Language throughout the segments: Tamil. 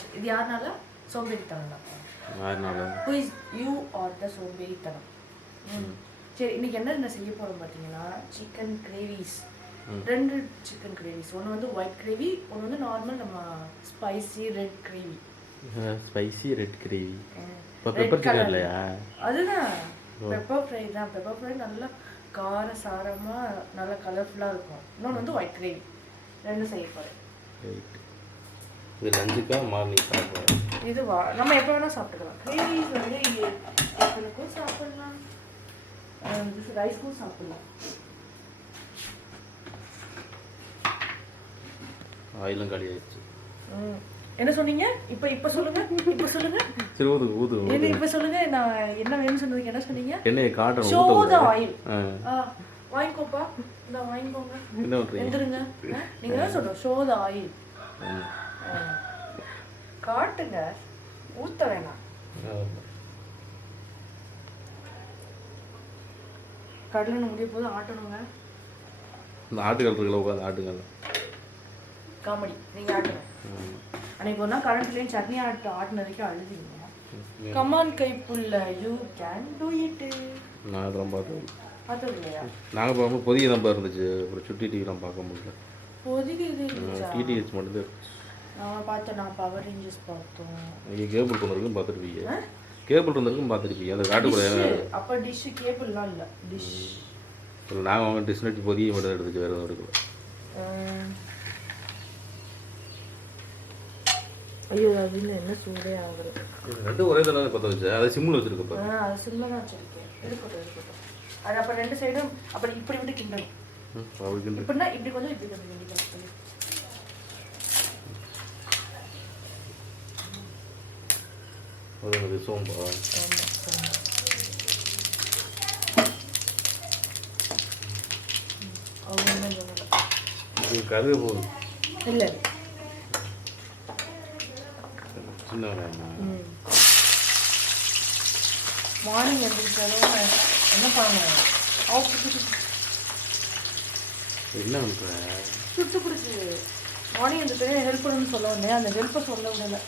ஆச்சு. இது யாருனால? சோம்பேறித்தனம் தான். யாருனால? Who is you or the சோம்பேறித்தனம்? சரி, இன்னைக்கு என்ன செய்ய போகிறோம் பார்த்தீங்கன்னா, சிக்கன் கிரேவிஸ். 2 chicken gravies. ஒன்று வந்து ஒயிட் கிரேவி, ஒன்று வந்து நார்மல் நம்ம spicy red gravy. Spicy red gravy. இப்போ பெப்பர் சிக்கன் இல்லையா? அதுதான் பெப்பர் ஃப்ரை தான். பெப்பர் ஃப்ரை நல்லா கார சாரமாக நல்லா கலர்ஃபுல்லாக இருக்கும். இன்னொன்று வந்து ஒயிட் கிரேவி. 2 செய்ய போகிறேன். இது லஞ்சுக்கா மார்னிங் சாப்பிடுவோம். இது நம்ம எப்போ வேணால் சாப்பிட்டுக்கலாம். கிரேவிஸ் வந்து சிக்கனுக்கும் சாப்பிட்லாம், ரைஸ்க்கும் சாப்பிட்லாம். ஆயிலும் காலி ஆயிடுச்சு. என்ன சொன்னீங்க? இப்போ சொல்லுங்க. சரி ஊது. இது இப்போ சொல்லுங்க. நான் என்ன வேணும்னு சொன்னதுக்கு என்ன சொன்னீங்க? எண்ணெயை காட்டணும். Show the oil. வாங்கிக்கோப்பா. இந்த வாங்கிக்கோங்க. என்ன பண்றீங்க? எந்திருங்க. நீங்க தான் சொல்றோம் ஷோ த ஆயில். காட்டுங்க. ஊத்த வேணாம். கடலை முடிய போது ஆட்டணுங்க. இந்த ஆட்டுகள் இருக்குல்ல, உட்காந்து ஆட்டுகள். காமெடி. நீங்க ஆட்டுங்க. அன்னைக்கு ஒரு நாள் கரண்ட்லேயும் சட்னி ஆட்டின வரைக்கும் அழுதிங்க. Come on Kaipulla, you can do it. நான் ரொம்ப பார்த்தது இல்லையா? நாங்கள் பார்க்கும்போது பொதிகை நம்பர் இருந்துச்சு. அப்புறம் சுட்டி டிவிலாம் பார்க்க முடியல. பொதிகை இது டிடிஹெச் மட்டும் தான் இருந்துச்சு. நான் பார்த்தேன். நான் பவர் ரேஞ்சஸ் பார்த்தோம். நீங்கள் கேபிள் கொண்டிருக்கும் பார்த்துருப்பீங்க. கேபிள் இருந்திருக்கும் பார்த்துருப்பீங்க. அந்த காட்டுக்குள்ள அப்போ டிஷ் கேபிள்லாம் இல்லை. டிஷ் நாங்கள் அவங்க டிஷ் நட்டு பொதிகை மட்டும் எடுத்துச்சு. வேறு எதுவும் எடுக்கல. ஐயோ, அதுன்னு என்ன சூடே ஆகுது. 2 ஒரே தடவை பற்ற வச்சு அதை சிம்மில் வச்சுருக்கப்ப. அது சிம்மில் தான் வச்சுருக்கேன். இருக்கட்டும். அது அப்போ 2 சைடும் அப்படி இப்படி விட்டு கிண்டணும். இப்படின்னா இப்படி கொஞ்சம் இப்படி கொஞ்சம் கிண்டிக்கலாம். அது சோம்பா. அவங்க கருவே போகுது. இல்லை சின்ன வெங்காயம். மார்னிங் எழுந்திரிச்சாலும் என்ன பண்ணணும்? என்ன பண்ணுற? சுட்டு பிடிச்சி மார்னிங் எழுந்திரிச்சோடனே ஹெல்ப் பண்ணணும்னு சொல்ல வந்தேன். அந்த ஹெல்ப்பை சொல்ல விடல.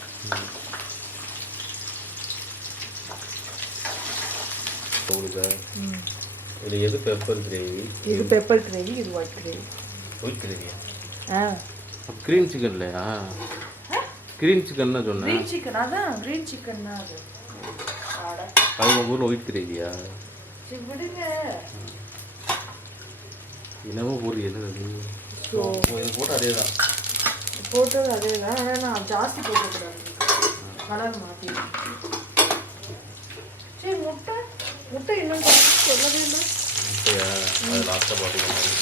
இது எது பெப்பர் கிரேவி? இது பெப்பர் கிரேவி, இது ஒயிட் கிரேவி. ஒயிட் கிரேவியா? கிரீன் சிக்கன் இல்லையா? கிரீன் சிக்கன் தான் சொன்னேன். Green chicken. அதான் கிரீன் சிக்கன் தான் அது. அது உங்கள் ஊரில் ஒயிட் கிரேவியா? சரி விடுங்க. என்னமோ ஊர் என்னது? போட்டு அதே தான் போட்டது அதே தான். ஆனால் நான் ஜாஸ்தி போட்டக்கூடாது. கலர் மாற்றி. சரி முட்டை இன்னும் சொல்லவே இல்லை. முட்டையா? அது லாஸ்ட்டாக பார்த்துக்கிறேன்.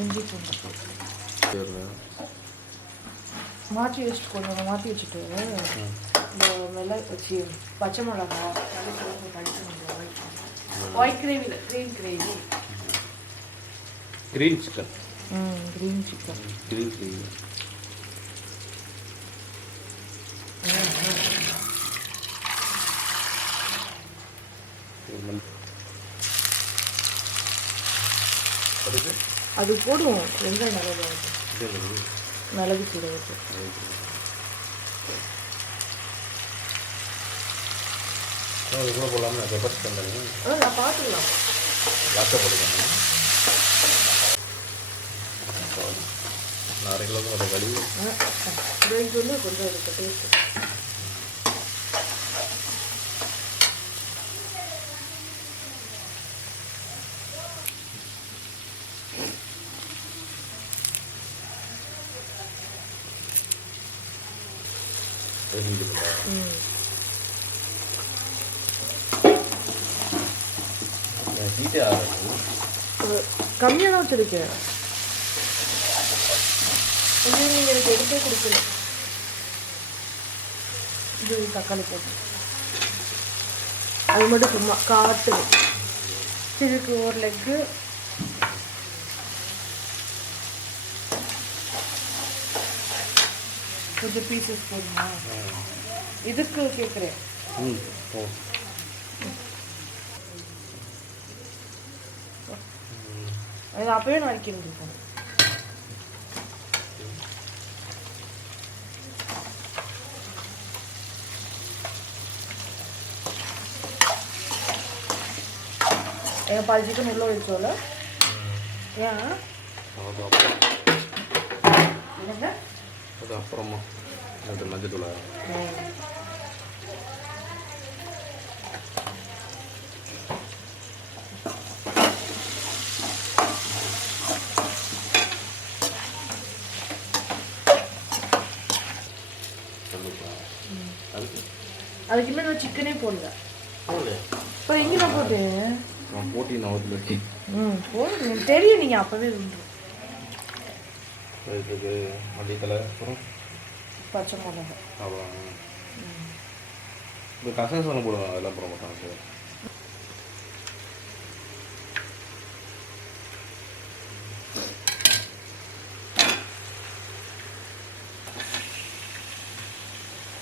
இஞ்சி பூண்டு மாற்றி வச்சுட்டு கொஞ்சம் மாற்றி வச்சுட்டு இந்த மிளகு வச்சு பச்சை மிளகா ஒயிட் கிரேவி இல்லை, green gravy. Green chicken. Green chicken. Green gravy. அது போடுவோம். வெங்காயம் மிளகு சீடை வச்சு. இவ்வளோ போடலாமா? பெப்பர் சிக்கன் தானே? நான் பார்த்துக்கலாம். லாஸ்ட்டாக போட்டுக்கோங்க. 1/2 கிலோ அதை கழுவி இது வந்து கொஞ்சம் இருக்கு டேஸ்ட்டு. கம்மியாக தான் வச்சுருக்கேன். நீங்கள் எனக்கு எடுத்தே கொடுக்கல. இது தக்காளி போட்டு அது மட்டும் சும்மா காட்டு. இதுக்கு ஒரு லெக்கு கொஞ்சம் பீசஸ் போடுமா? இதுக்கு கேட்குறேன். அது அப்பவே நறுக்கி இருந்துருக்கேன். எங்கள் பாதி சிக்கன் உள்ள வச்சோல ஏன் என்னங்க அது அப்புறமா அது மஞ்சத்தூளா அதுக்கு இன்னும் நான் சிக்கனே போடல. போடலையா? அப்புறம் எங்கே நான் போட்டேன்? நான் போட்டி நான் வந்து வச்சு போடுங்க, எனக்கு தெரியும் நீங்கள் அப்போவே உண்டு. இதுக்கு மல்லித்தலை அப்புறம் பச்சை மிளகா அவ்வளோ. இப்போ கசகசாலம் போடுவாங்க, அதெல்லாம் போட மாட்டாங்க சார்.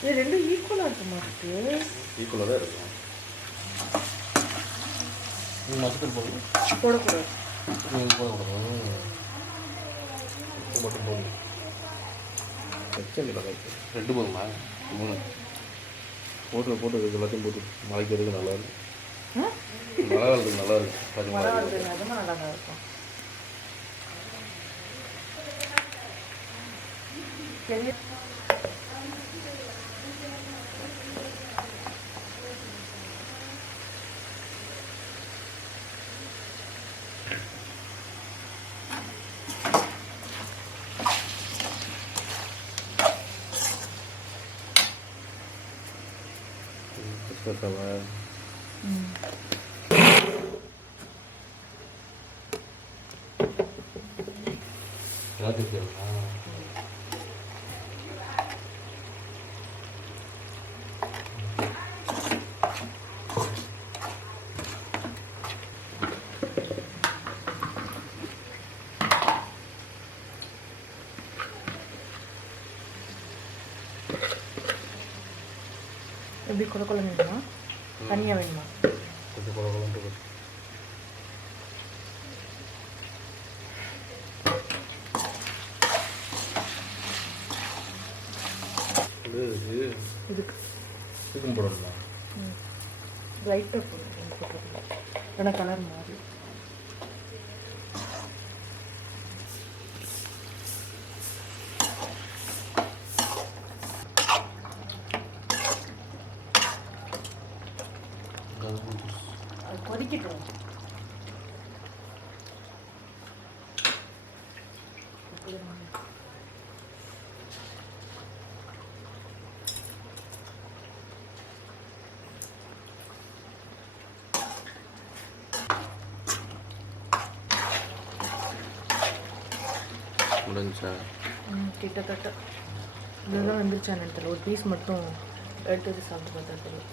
இது ரெண்டும் ஈக்குவலாக இருக்க மாட்டேங்குது. ஈக்குவலாக தான் இருக்கும். நீங்கள் மசத்தூள் போடுங்க. போடக்கூடாது. போடக்கூடாது. உப்பு மட்டும் போடுங்க. ரெண்டு போதுமா? 3 போட்டு எல்லாத்தையும் போட்டு மலைக்கிறதுக்கு நல்லா இருக்கும். மழை வரதுக்கு நல்லா இருக்கும். மழை வருது, அதுவும் நல்லா தான் இருக்கும். பெரிய தவா எல்லாத்தையும் எப்படி கொல கொல வேணுமா, தனியாக வேணுமா? கொஞ்சம் குழம்பு இதுக்கு சிக்கன் போடணுமா? லைட்டாக போட்டுருக்கேன், ஏன்னா கலர் மாறி. அது கொதிக்கட்டும். முடிஞ்சா கிட்டத்தட்ட இதுதான் வந்துருச்சான்னு தெரியல. ஒரு பீஸ் மட்டும் எடுத்து சாப்பிட்டு பார்த்தா தெரியும்.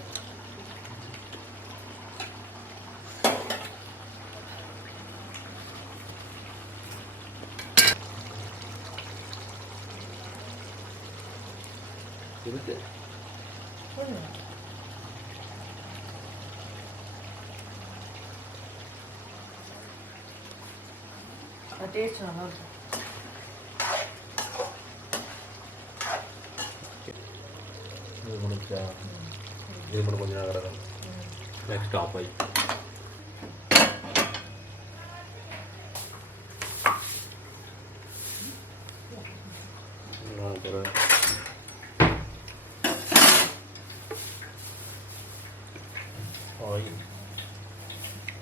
இருக்கு டேஸ்ட் நல்லா இருக்கும். இது முடிச்சா இது மட்டும் கொஞ்சம் நேரம் கிடக்கும். நெக்ஸ்ட் ஆஃப் ஆகி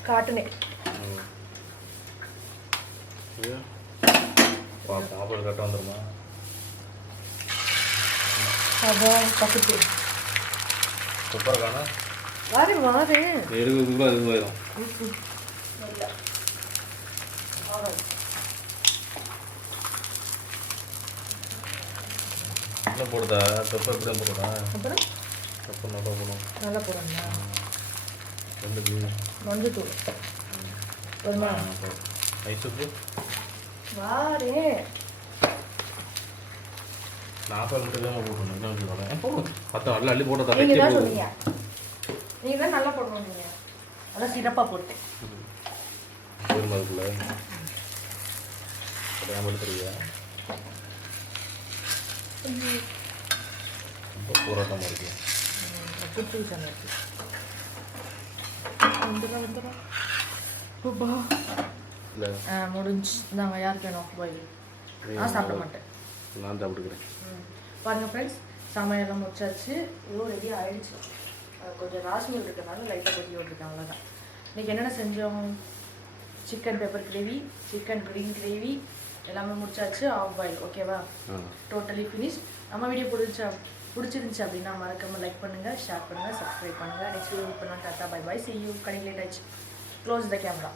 காட்டுனே சாப்பாடு கரெக்டாக வந்துடுமா? அதான் பக்கத்து சூப்பர் காணா வாரு வாரு எடுக்கிறதுக்குள்ள அது போயிடும். என்ன போடுதா தொப்பை எப்படி தான் போடுறா? அப்புறம் தொப்பை நல்லா போடும். நல்லா போடுறா. ரெண்டு மஞ்சத்தூள் வருமா? ஐசுக்கு வாரு 40 லிட்டர் தான் போட்டுருந்தேன். என்ன வச்சுக்கோங்க போடும். 10 அள்ளி அள்ளி போட்ட நீங்க தரைக்கே தான் போகும். சொன்னீங்க, நீங்க தான் நல்லா போடணும். நீங்க அதான் சிறப்பாக போட்டேன். அதுக்குள்ள தெரியாமல் எடுத்துருவியா ரொம்ப போராட்டமாக இருக்கு குட்டி சமைச்சு வந்துடும் இல்லை முடிஞ்சு நாங்கள் யாருக்கு வேணும் பாயில் நான் சாப்பிட மாட்டேன் நான் சாப்பிட்டுக்கிறேன் பாருங்கள் ஃப்ரெண்ட்ஸ் சமையலாம் முடிச்சாச்சு இவ்வளோ ரெடி ஆகிடுச்சு கொஞ்சம் ராசிமல் இருக்கிறனால லைட்டாக கொட்டி விட்டுருக்கேன் அவ்வளோதான் இன்றைக்கி என்னென்ன செஞ்சோம் chicken pepper gravy chicken green gravy எல்லாமே முடிச்சாச்சு ஆஃப் பாயில் ஓகேவா டோட்டலி ஃபினிஷ் நம்ம வீடியோ பிடிச்சிருந்துச்சு அப்படின்னா மறக்காமல் லைக் பண்ணுங்கள் ஷேர் பண்ணுங்கள் சப்ஸ்கிரைப் பண்ணுங்கள் நெக்ஸ்ட் வீடியோ பண்ணலாம் டாட்டா பை பை see you கடைக்கு லேட் ஆச்சு க்ளோஸ் த கேமரா